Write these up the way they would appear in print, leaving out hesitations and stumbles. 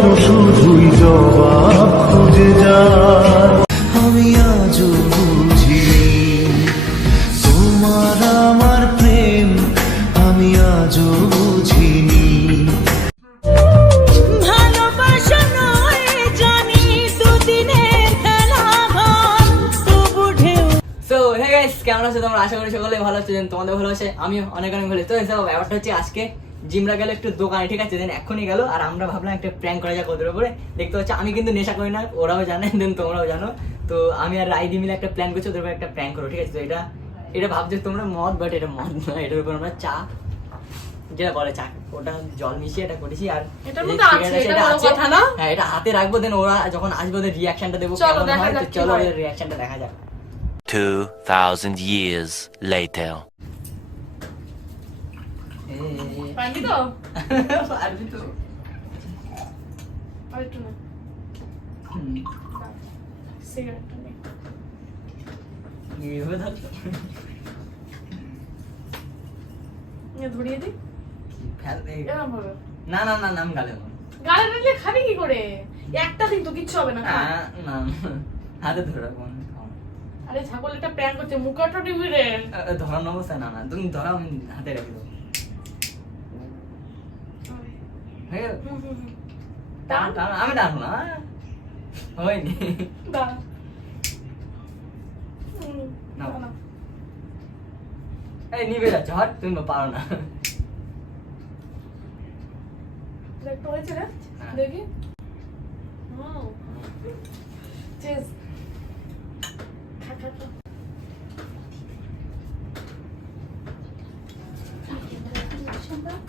প্রশ্ন শুধুই জবাব খুঁজে যায়। আমি আজও বুঝিনি তোমার আমার প্রেম, আমি আজও বুঝিনি। ভালোবাসা নয় জানি দুদিনের খেলা তবু ঢেউ। সো হে গাইস, কেমন আছো তোমরা? আশা করি সকলে ভালো আছো। তোমাদের ভালো আছে, আমিও অনেক অনেক ভালো। তো ব্যাপারটা হচ্ছে আজকে জিমরা গেল একটু দোকানে, ঠিক আছে? দেন এখনই গেল আর আমরা ভাবলাম একটা প্র্যাঙ্ক করা যাক ওদের উপরে। দেখতে পাচ্ছ আমি কিন্তু নেশা করি না, ওরাও জানে, দেন তোমরাও জানো। তো আমি আর রাইদি মিলে একটা প্ল্যান করছি ওদের উপরে একটা প্র্যাঙ্ক করো, ঠিক আছে? তো এটা ভাবছো তোমরা মদ, বাট এটা মদ নয়। এটার উপর আমরা চা, যেটা বলে চা, ওটা জল মিশিয়ে এটা করেছি। আর এটার মধ্যে আছে, এটা বড় কথা না? হ্যাঁ, এটা হাতে রাখবো, দেন ওরা যখন আসবে ওদের রিয়াকশনটা দেবো কেমন হয়। তো চলো ওদের রিয়াকশনটা দেখা যাক। 2000 years later. পারবি তো? পারবি তো? আর একটু না। সিগারেটটা নে। এইভাবে থাকতো। নিয়ে ধরিয়ে দি। ফেল দে। এরকম ভাবে। না না না, নাম গালে না। গালে দিলে খাবি কি করে? একটা দিন তো কিচ্ছু হবে না। খা। না হাতে ধরে রাখবো। আরে ছাগল একটা প্র্যাঙ্ক করছে, মুখটা টিভি রে। ধরানো অবস্থা না না, তুমি ধরাও, আমি হাতে রেখে দেবো। হয়ে গেল? আমি টানবো না, হয়নি। দাঁড়া। নাও। এই নিবে যাচ্ছে, হট, তুমি পারো না। একটু হয়েছে রে? হ্যাঁ। দেখি। চেস। খা খা খা।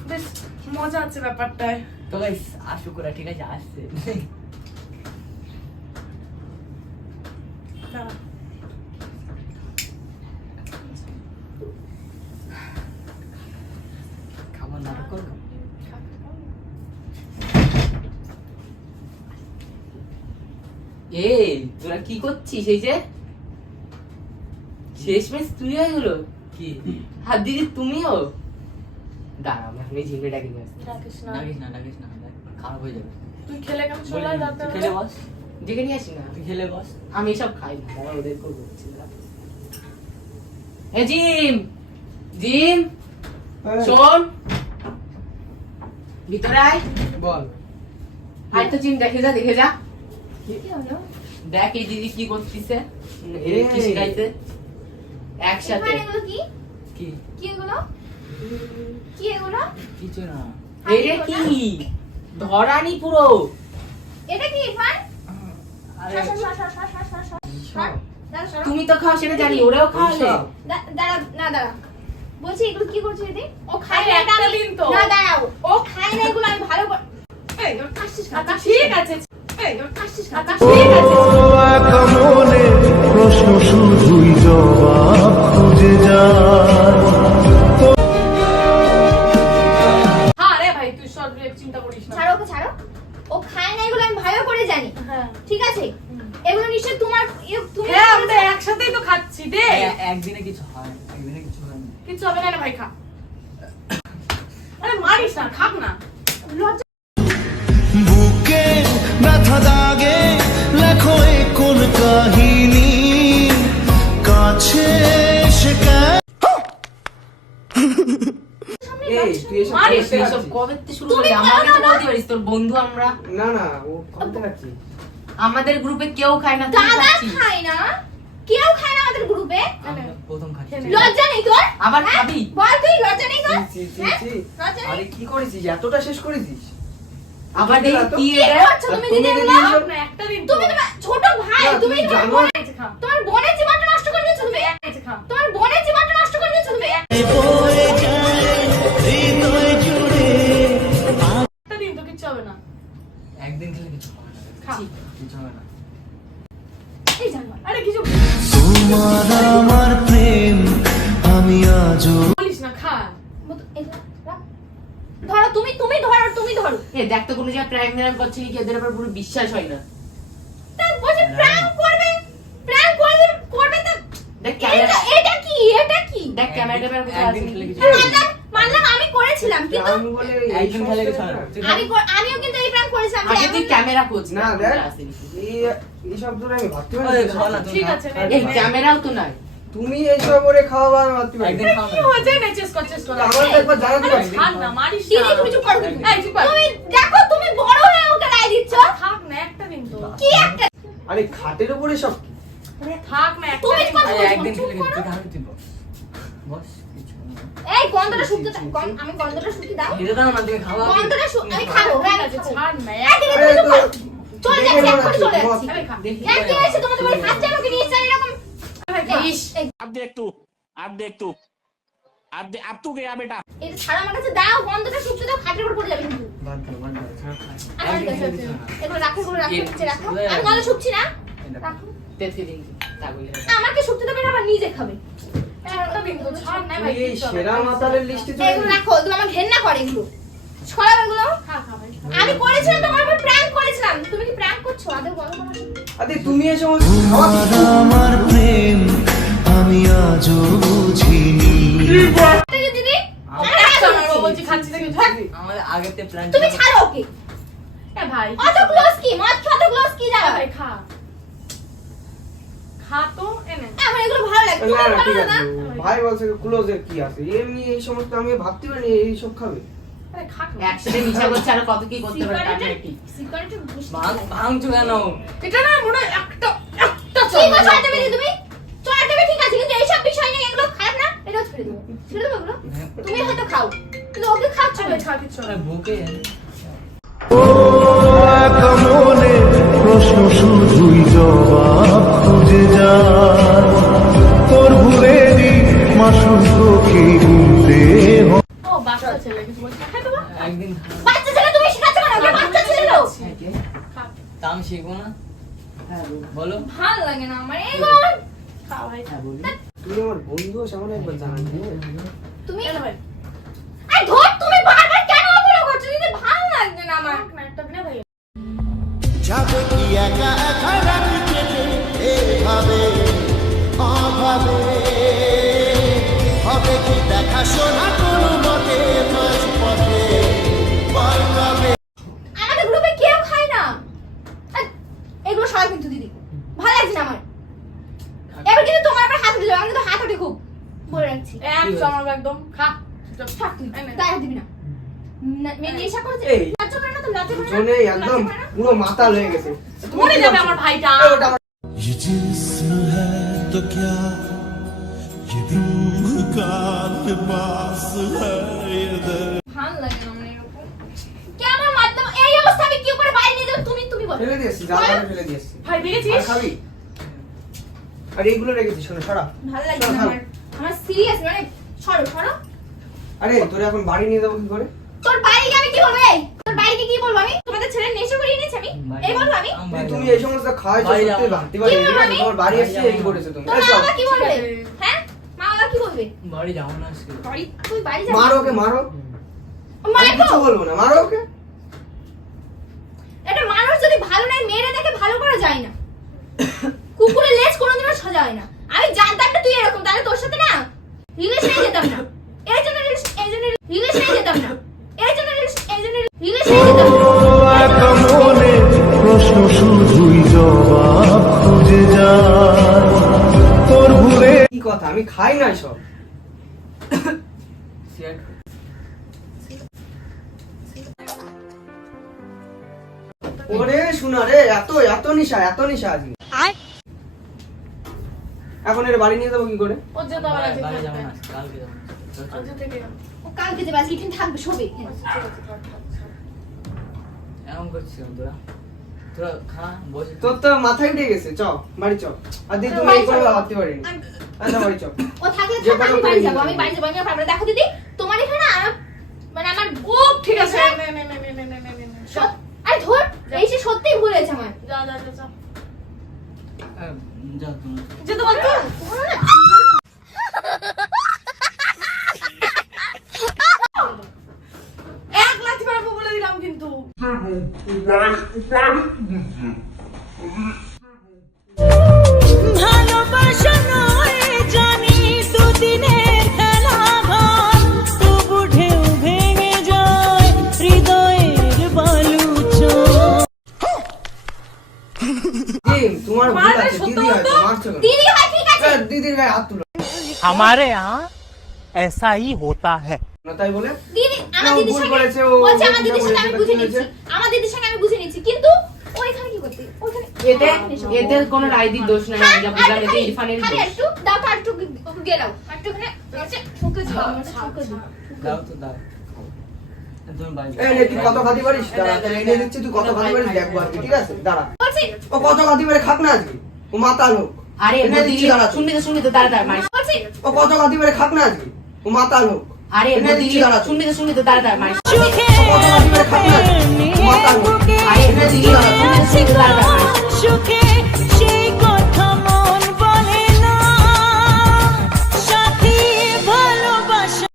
বেশ মজা আছে ব্যাপারটায়। তো গাইস আসুক ওরা, ঠিক আছে? আসছে। দাঁড়া। খাবার নাটক করবো। খা, খা, খা। এই তোরা কি করছিস? এই যে শেষমেশ তুই হয়ে গেলো কি? হাত দিদি তুমিও দাঁড়া, আমি ঝিমে ডাকি নিয়ে আসছি। ডাকিস না। ডাকিস না, ডাকিস না, খারাপ হয়ে যাবে। তুই খেলে কেন চলে বলিনি, যাতে তুই খেলে বস, ডেকে নিয়ে আসি না, তুই খেলে বস। আমি এসব খাই না, দাঁড়া ওদের করবো। এ জিম, জিম শোন, ভিতরে আয়। বল। আয় তো জিম, দেখে যা, দেখে যা। কি হলো? দেখ এই দিদি কি করতেছে, এই। কি শিখাইতে একসাথে। এগুলো কি? কি? কি এগুলো? কি এগুলো? কিছু না। এটা কি ধরানি পুরো? এটা কি ইরফান? আরে সর, সর, সর, সর, সর, সর, সর, সর। দাঁড়া, সরো। তুমি তো খাও সেটা জানি, ওরাও খাওয়ালে। দাঁড়া, না দাঁড়া। বলছি এগুলো কি করছিস দিদি? ও খায় আরে না, একটা আমি- দিন তো। না দাঁড়াও, ও খায় না এগুলো, আমি ভালো করে। এই কাশছিস কেন? আচ্ছা ঠিক আছে। এই কাশছিস কেন? আচ্ছা ঠিক আছে। একা মনে প্রশ্ন শুধুই জবাব খুঁজে যায়। হ্যাঁ রে ভাই, তুই সব চিন্তা করিস না। ছাড়ো ওকে, ছাড়ো। ও খায় না এগুলো, আমি ভালো করে জানি। হ্যাঁ। ঠিক আছে? এগুলো নিশ্চয় তোমার তুমি হ্যাঁ, আমরা একসাথেই তো খাচ্ছি দে। একদিনে কিছু হয়, একদিনে কিছু হয় না। কিছু হবে না রে ভাই, খা। আরে মারিস না, খাক না। লজ্জা বুকে ব্যথা দাগে লেখো এ কোন কাহিনী, কাছে এসে এই তুই এসব মারিস তুই না। এসব কবে থেকে শুরু করলি? আমাকে তো বলতে পারিস, তোর বন্ধু আমরা। না না, ও খাওয়াতে খাচ্ছি। আমাদের গ্রুপে কেউ খায় না, তুই দাদা খাচ্ছিস। খায় না, কেউ খায় না আমাদের গ্রুপে। আমি প্রথম খাচ্ছি। লজ্জা নেই তোর? আবার হ্যাঁ? খাবি? বল তুই, লজ্জা নেই তোর? ছি, ছি, হ্যাঁ? ছি। লজ্জা নেই? আরে কি করেছিস? এতটা শেষ করেছিস? আবার দেখি কি কি এটা? করছো তুমি তুমি দিদি দিদি এগুলো? এগুলো- না, একটা দিন তো। তুমি তোমার ছোট ভাই, না, তুমি তুমি তোমার জানো- বোনের- এই যে খা। তোমার বোনের জীবনটা নষ্ট করে দিচ্ছ তুমি। এই যে খা। তোমার বোনের জীবনটা নষ্ট করে দিচ্ছ তুমি। একটা দিন তো কিচ্ছু হবে না। একদিন খেলে কিছু হবে না। খা। কিছু হবে না। এই জানো। আরে কিছু তোমার আমার প্রেম, আমি আজও বলিস না, খা। ধরো তুমি, তুমি ধরো, তুমি ধরো। এ দেখ তো কোনো জায়গায় প্র্যাঙ্ক ম্যাঙ্ক করছে কি, এদের আবার পুরো বিশ্বাস হয় না। তা বলছে প্র্যাঙ্ক করবে, প্র্যাঙ্ক করবে, করবে তো। দেখ ক্যামেরা, এটা কি? এটা কি? দেখ ক্যামেরা ট্যামেরা কোথায় আছে একদিন খেলে নাকি? কিছু হবে না। মানলাম, মানলাম আমি করেছি, করেছিলাম কিন্তু আমি বলে এই একদিন খেলে সমস্ত ছাড়ো। না। আমিও কিন্তু এই প্র্যাঙ্ক করেছিলাম আগে তুই ক্যামেরা খোঁজ না না দেখ এই সব ধরে আমি ভাবতে পারি ওই না। খাও না তুমি ঠিক খাও। আছে এই ক্যামেরাও তো নাই তুমি এইসব করে খাওয়াবা আমি ভাবতে পারি একদিন না। খাও কি না। হয়েছে না চেস কর আমার তো একবার জানাতে আরে পারি ছাড় না মারিস দিদি না তুমি চুপ করো কিন্তু। এই চুপ কর তুমি দেখো তুমি বড় হয়ে ওকে রায় দিচ্ছ থাক না একটা দিন তো কি একটা আরে খাটের উপরে সব কি? থাক না একটা তুমি দিন। কথা আরে বলছো, একদিন চুপ খেলে করো। তুই খাবি তুই বস। বস কিছু না। এই গন্ধটা শুকতে আমি গন্ধটা শুকিয়ে দাও খেতে দাও না তুমি খাওয়া গন্ধটা আমি খাবো হ্যাঁ ঠিক আছে খাবো। ছাড় না এই দিদি আরে তুমি চুপ তো করো। চলে যাচ্ছি এক্ষুনি চলে যাচ্ছি আরে খা দেখি হ্যাঁ কি হয়েছে তোমাদের বাড়ি ফার্স্ট টাইম ওকে নিয়ে এসেছেন এরকম ইস अब देख तू अब तू गया बेटा এটা ছাড়া আমার কাছে দাও গন্ধটা শুকতে দাও খাটের উপর পড়ে যাবে কিন্তু বাদ দাও, বাদ দাও, ছাড়ো, ছাড়ো। আমার কাছে আছে। এগুলো রাখো এগুলো রাখো নিচে রাখো আমি গন্ধ শুকছি না রাখো তেতকি দিন তাগুলি আমাকে শুকতে দেবে না আবার নিজে খাবে একটা দিন তো ছাড় না ভাই তুই এই সেরা মাতালের লিস্টে চলে এগুলো রাখো এগুলো আমার ঘেন্না করে এগুলো ছড়াও এগুলো খা খা ভাই আমি করেছিলাম তোমার উপর প্র্যাঙ্ক করেছিলাম তুমি কি প্র্যাঙ্ক করছো আদৌ বলো না আরে তুমি এই সমস্ত খাওয়া তোমার আমার প্রেম আমি আজও বুঝিনি দিদি একটা না বলছি খাচ্ছি দেখি থাক আমাদের আগেতে প্ল্যান তুমি ছাড়ো ওকে এ ভাই অত ক্লোজ কি মদ খাতো ক্লোজ কি জানো ভাই খা খা তো এনে আমার এগুলো ভালো লাগে না তোমার না ঠিক ভালো আছে না ভাই বলছে ক্লোজের কি আছে এমনি এই সমস্ত আমি ভাবতে পারি এই সব খাবে আরে খা না। একসাথে মিছা করছে আর কত কি করতে পারে তার কি সিগারেটের ভাঙছো কেন এটা না মনে হয় একটা ঠিক আছে ছড়াতে পেরে তুমি ছড়াতে পেরে ঠিক আছে কিন্তু এইসব বিষয় নিয়ে এগুলো খারাপ না এটাও ছেড়ে দেবো এগুলো তুমি হয়তো খাও কিন্তু ওকে খাচ্ছ ভাই খা কিচ্ছু না বুকে এক মনে প্রশ্ন শুধুই জবাব খুঁজে যায় তোর ভুলেরই মাসুল তোকে গুনতে হয় ও বাচ্চা ছেলে কিছু বলছে খাই দেবো একদিন বাচ্চা ছেলে তুমি শেখাচ্ছ কেন ওকে বাচ্চা ছেলে লো খা তা আমি শিখবো না বলো ভাল লাগে না আমার এগুলো খা ভাই তুই আমার বন্ধু সামনে একবার জানাবি তুমি এনে ভাই আরে ধর তুমি বারবার কেন অবহেলা করছো দিদি ভাল লাগছে না আমার থাক না একটা দিন ভাই যাবে কি একা একা রাখি কেটে এভাবে অভাবে হবে কি দেখাশোনা কোনো মতে মাঝ পথে বল কবে আমাদের গ্রুপে কেউ খায় না আর এগুলো সবাই কিন্তু দিদি ভালো লাগছে না আমার এবার কিন্তু তোমার আবার হাত উঠে যাবে আমি কিন্তু হাত উঠে খুব বলে রাখছি এক জমাবো একদম খা থাক তুই এনে। গায়ে হাত দিবি না মেয়ে নেশা করেছে এই। লজ্জা করে না তো লজ্জা করে না জনে একদম লজ্জা করে না? পুরো মাতাল হয়ে গেছে মরে যাবে আমার ভাইটা এই ওটা আমার- ये जिस्म है तो क्या ये रूह का लिबास है ये दर्द ভাল লাগে না আমার এরকম কেমন মাধ্যম এই অবস্থা আমি কি করে বাইরে নিয়ে যাবো তুমি বলো ফেলে দিয়েছি জায়গাটা ফেলে দিয়েছি ভাই আর দেখেছিস খাবি আর এইগুলো রেখেছি শোনো সরা ভাল লাগে না আমার আমার সিরিয়াস মানে সরো সরো আরে তোরে এখন বাড়ি নিয়ে যাবো কি করে তোর বাড়িকে আমি কি বলবো এই তোর বাড়িকে কি বলবো আমি তোমাদের ছেলে নেশা করিয়ে নিয়েছি আমি এই বলবো আমি তুমি এই সমস্ত খাওয়াই বাড়ি সত্যি যাবো না। ভাবতে পারি কি বলবো ঠিক আছে আমি? তোমার বাড়ি এসে বাড়ি এই যাবো করেছো তুমি তোর এই মা চল। বাবা কি বলবে ঠিক আছে। হ্যাঁ মা বাবা কি বলবে বাড়ি যাবো না আজকে বাড়ি তুই বাড়ি যাবি মারো ওকে মারো আমি মারো কিছু বলবো না মারো ওকে একটা মানুষ যদি ভালো নাই মেরে দেখে ভালো করা যায় না কুকুরের লেজ কোনোদিনও সোজা হয় না আমি জানতাম না তুই এরকম তাহলে তোর সাথে না রিলেশনে যেতাম না এই জন্য রিলেশনে যেতাম না এই জন্য রিলেশনে যেতাম না এক মনে প্রশ্ন শুধুই জবাব খুঁজে যায় তোর ভুলে কি কথা আমি খাই না সব সিগারেট ওরে শোনা রে এত এত নিশা আজকে এখন এর বাড়ি নিয়ে যাবো কি করে ও যেতে আবার আছে বাড়ি যাবো না আজকে, কালকে যাবো আজ থেকে ও কালকে যাবে আজকে এখানে থাকবে শোবে এমন করছিস কেন তোরা তোরা খা বসে তোর তো মাথায় উঠে গেছে চ বাড়ি চ আর দিদি তুমি এই করে ভাবতে পারিনি আচ্ছা বাড়ি চ ও থাকলে যে থাক, আমি কোনো বাড়ি করে যাবো নিয়ে আমি যাবো। বাড়ি যাবো আমি আর পারবো না। দেখো দিদি তোমার এখানে না মানে আমার ও ঠিক আছে নে নে নে নে নে নে নে নে আরে ধর এই সে সত্যিই ভুল হয়েছে আমার যা যা যা যা যা তুমি যেতে বল তো এক লাথি মারবো বলে দিলাম কিন্তু ভালোবাসা নয় জানি দুদিনের খেলা ঘর তবু ঢেউ ভেঙে তোমার ভুল মারবে আছে, সত্য দিদি হয়তো বলতো? মারছো কেন? দিদি হয় ঠিক আছে দিদির গায়ে হাত তুলো हमारे यहाँ ऐसा ही होता है। না, তাই বলে দিদি আমার না, ও দিদির ভুল সঙ্গে করেছে, ও বলছে আমার যেটা দিদির সঙ্গে আমি বলেছে, বুঝে ঠিক নিচ্ছি আছে। আমার দিদির সঙ্গে আমি বুঝে নিচ্ছি কিন্তু ওইখানে কি করতে ওইখানে এতে এতে কোনো রাইদির দোষ নাই, আমি যা বুঝলাম এতে ইরফানের খালি দোষ। একটু দাও তো একটু গেলাও একটু ওখানে হচ্ছে ঠুকে দিও ঠুকে দিও দাও তো দাও তুমি বাড়ি এই নে, তুই কত খাতি পারিস দাঁড়া, তোকে এনে দিচ্ছি, তুই কত খাতি পারিস দেখবো আজকে, ঠিক আছে দাঁড়া। বলছি ও কত খাতি পারে খাক না আজকে, ও মাতাল হোক। আরে এনে দিদি দিচ্ছি, দাঁড়া। শুনবি তো তাড়াতাড়ি মারিস। বলছি ও কত খাতি পারে খাক না আজকে, ও মাতাল হোক। আরে এনে দিদি দিচ্ছি, দাঁড়া। শুনবি তো তাড়াতাড়ি মারিস। সুখে ও কত খাতি পারে খাক না আজকে, ও মাতাল হোক। আরে দিদি শুনবি তো তাড়াতাড়ি মারিস। সুখে সেই কথা মন বলে না সাথী ভালোবাসা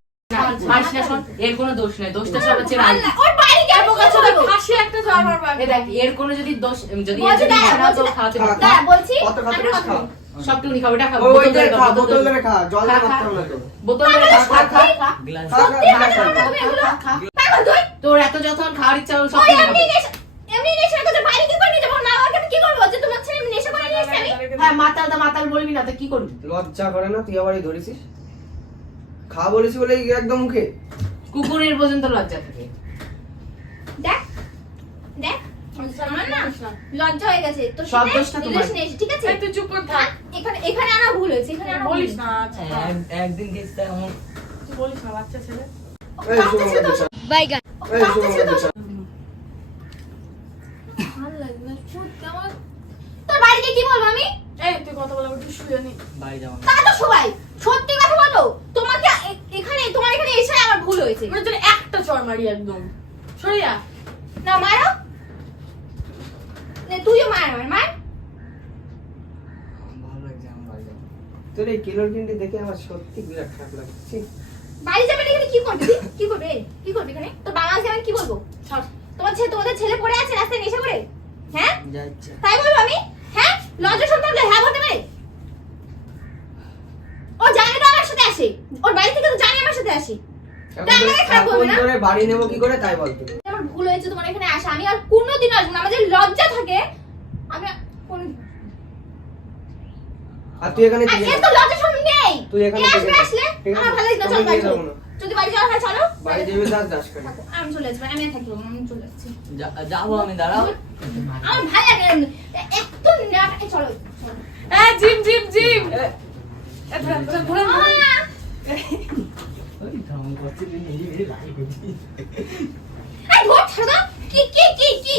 মারিস না, শোন, এর কোনো দোষ নেই, দোষটা সব হচ্ছে রাইদি। আল্লাহ ওর বাড়ি কেন কথা বলবো ফাঁসি একটা জ্বর মারবা এ দেখ, এর কোনো যদি দোষ যদি বলছি এর যদি দাঁড়া, ইচ্ছা না তো বলছি খাওয়াতে দাঁড়া। পারবো। দাঁড়া বলছি কত খাতি আমি পারিস কথা খা। বলবো। সব টুকুনি খাও, এটা খাও, ও বোতল ওইটা ধরে খা, খাও, বোতল ধরে খা, জল খা, দিয়ে খা। মারতে হবে না তো। বোতল ধরে খা, খা, খা, খা। গ্লাস সত্যি খা, কথা খা, বলবো খা, এগুলো খা। পাগল তুই তোর এত যখন খাওয়ার ইচ্ছা হলো সব ওই কিছু এমনি খাবি। এমনি নেশা করতে বাইরে কি করে নিয়ে যাবো মা বাবাকে আমি কি করবো যে তোমার ছেলে নেশা করে নিয়ে এসেছে আমি হ্যাঁ, মাতাল তো মাতাল বলবি না তো কি করবি? লজ্জা করে না, তুই আবারই ধরেছিস। খা বলেছি বলে একদম মুখে। কুকুরের পর্যন্ত লজ্জা থাকে। দেখ দেখ আমার না লজ্জা হয়ে গেছে তোর সব সাথে দোষটা তোমার। রিলেশন এসে ঠিক আছে এই তুই চুপ কর থাক এখানে আনা ভুল হয়েছে এখানে আনা বলিস বলিস না আচ্ছা একদিন গেছে এমন তুই বলিস না বাচ্চা ছেলে এই শোনো আমাদের সাথে। বাইগান এই শোনো আমাদের সাথে। ভালো লাগে না সত্যি আমার তোর বাড়িতে কি বলবো আমি এই তুই কথা বলে একটু শুয়ে নি বাড়ি যাবো তা তো সবাই সত্যি কথা বলো তোমাকে এখানে তোমার এখানে এসে আমার ভুল হয়েছে মানে তোর একটা চড় মারি একদম সরিয়া না মারো নে তুইও মার মার ভালো লাগছে আমার বাড়ি যাবো তোর এই কিলোর কিনটি দেখে আমার সত্যি বিরাট খারাপ লাগছে। বাড়ি যাবে না এখানে কি করবি তুই? কি করবে কি করবি এখানে তো বাবা আজকে আমি কি বলবো ছাড় তোমাদের ছেলে পড়ে আছে রাস্তায় নেশা করে হ্যাঁ যা ইচ্ছা তাই বলবো আমি হ্যাঁ লজ্জা শুনতে হলে হ্যাঁ বলতে পারে ও জানে তো আমার সাথে আসে ওর বাড়ি থেকে তো জানে আমার সাথে আসে এখন তা আমাকে খারাপ বলবে এখন না? তোরে বাড়ি নেবো কি করে তাই বলতো। আমার ভুল হয়েছে তোমার এখানে আসা আমি আর কোনোদিন আসবো না আমার যে লজ্জা থাকে আমি আর কোনোদিন আর তুই এখানে আর থেকে এর তো লজ্জা শুনুন নেই তুই এখানে এ থেকে আসবে যা। আসলে ঠিক আছে? আমার ভালো লাগছে না, চল তোকে বাড়ি নিয়ে চলো যাবো না। যদি বাড়ি যাওয়া হয় চলো বাড়ি যাবে দাস করে। আমি চলে আসবো আমি আর থাকবো না, আমি চলে যাচ্ছি যাবো আমি দাঁড়াও আমার ভালো লাগে না একটু না চলো চলো এই জিম জিম জিম এ ধরে ধরে ধরে মামা ওই ধাম করছে তুই নিজে নিজে লাইক করছিস এই ধর ছাড়ো দাও। কি কি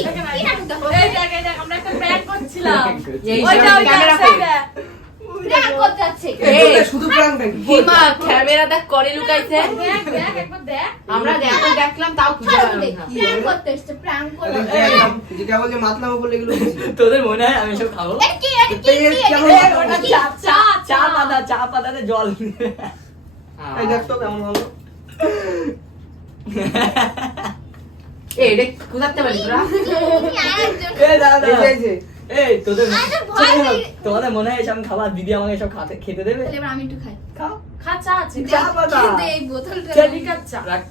দেখে না, নাটক দেখো এই দেখ এই দেখ আমরা একটা প্র্যাঙ্ক করছিলাম এই ওইটা ওইটা ক্যামেরা সাইডে প্র্যাঙ্ক করতে যাচ্ছে এই শুধু প্রাণ নাকি? হিমা ক্যামেরাটা করে লুকাইছে। দেখ দেখ একবার দেখ আমরা দেখলাম তাও খুঁজে ছাড়ো পেলাম দে না। প্র্যাঙ্ক করতে এসেছে প্র্যাঙ্ক করতে যেটা বলছে মাতলাম বলে এগুলো বলছি। তোদের মনে হয় আমি সব খাবো এটা কি কেমন এই, ওটা চা পাতাতে জল এই দেখ তো কেমন হলো। এই এটা কোথাতে পারি তোরা? এই দাদা এই যে, এই যে। এই তোদের আরে ভয় চলো, লাগে। তোমাদের মনে হয় এসব খাবার দিদি আমাকে সব খেতে দেবে এবার আমি একটু খাই খাও খা চা আছে চা পাতা দে এই বোতলটা চেলিকার চা রাখ।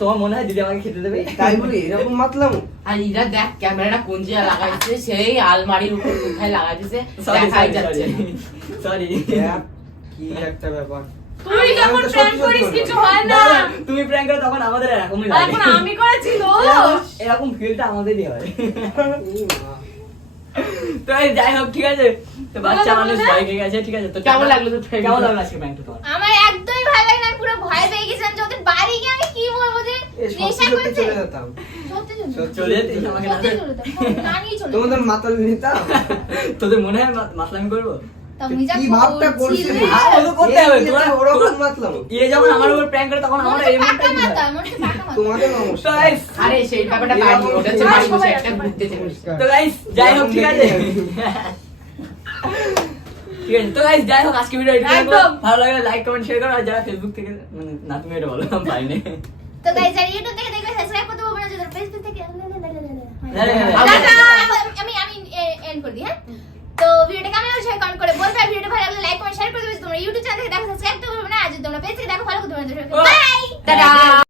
তোমার মনে হয় দিদি আমাকে খেতে দেবে তাই বলি এরকম মাতলাম। আর এরা দেখ ক্যামেরাটা কোন জায়গায় লাগাইছে, সেই আলমারির উপর কোথায় লাগাইছে Sorry, দেখাই sorry, যাচ্ছে sorry. Sorry. কি একটা ব্যাপার। তুই আমি যখন তো প্র্যাঙ্ক সত্যি করিস সত্যি কিছু বললাম। হয় না না, তুমি প্র্যাঙ্ক করো তখন আমাদের এরকমই আর লাগে এখন আমি করেছি এরকম ফিলটা আমাদেরই হয় এই মা। তো এই যাই হোক ঠিক আছে তো বাচ্চা বলো, মানুষ বলো। ভয় পেয়ে গেছে ঠিক আছে তো কেমন লাগলো তোর prank? কেমন লাগলো আজকে প্র্যাঙ্কটা তোমার আমার একদমই ভালো লাগে না আমি পুরো ভয় পেয়ে গেছিলাম যে ওদের বাড়ি গিয়ে আমি কি বলবো যে এই নেশা সত্যি সত্যি করেছে চলে যেতাম। সত্যি চলে যেতে আমাকে সত্যি না- চলে যেতাম না নিয়ে চলে তোমাদের মাতাল নিতাম। তোদের মনে হয় মাতলামি করবো তা আমি যা কি ভাবটা করছিলে? করছিলে। আর ওগুলো করতে হবে এই তোমরা ওরকম মাতলাম। ইয়ে যখন আমার উপর প্র্যাঙ্ক করে তখন আমার মনে হচ্ছে এমনটাই পাকা মাথা, মনে হচ্ছে পাকা মাথা। তোমাদের তো নমস্কার। guys, আরে সেই ব্যাপারটা বাড়ি ওটা হচ্ছে বাড়ি বসে একটা ঘুরতে নমস্কার। তো গাইস যাই হোক ঠিক আছে ঠিক আছে তো গাইস যাই হোক আজকে ভিডিও একদম। ভালো লাগলে লাইক কমেন্ট শেয়ার করো আর যারা ফেসবুক থেকে মানে না তুমি এটা বলো আমি পাইনি তো গাইস যারা ইউটিউব থেকে দেখবে সাবস্ক্রাইব করতে ভুলবেন না যারা ফেসবুক থেকে টাটা। আমি এন্ড করে দিই হ্যাঁ তো ভিডিওটা কেমন লাগলো সেটা কমেন্ট করে বলবে আর ভিডিওটা ভালো লাগলে লাইক কমেন্ট শেয়ার করে দেবে তোমরা ইউটিউব চ্যানেল থেকে দেখো সাবস্ক্রাইব করতে ভুলবে না আর যদি তোমরা পেজ থেকে দেখো ফলো করতে ভুলবে না বাই টাটা।